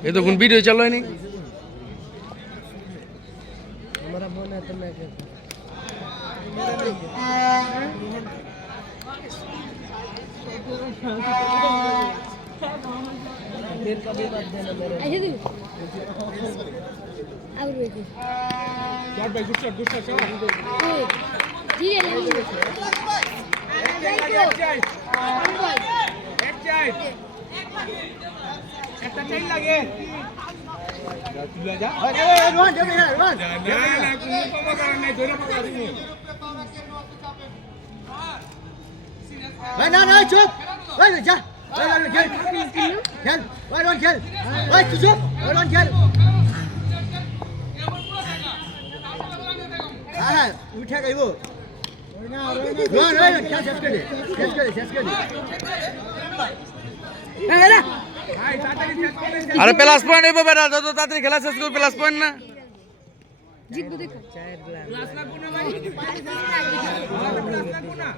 ये तो कौन वीडियो चल रहा है नहीं हमारा बोन है तो मैं कहता फिर कभी मत देना मेरे अब रुको शॉट भाई गुड शॉट जी है একটা চাই লাগে তুলে যা রোহন যাবে না রোহন না না কোনো পাওয়া কারণ নাই ধরে পাওয়া দিমু ভাই না না চুপ ভাই যা ভাই খেল খেল ভাই রোহন খেল ভাই তুই চুপ ভাই রোহন খেল হ্যাঁ উঠে গাইবো রোহন রোহন খেল শেষ করে না না ভাই তাড়াতাড়ি শেষ করে দে अरे प्लस पॉइंट है बेटा तो तातरी खेला से स्कोर प्लस पॉइंट ना जीत को देखो ক্লাস লাগবো না ভাই ক্লাস লাগবো না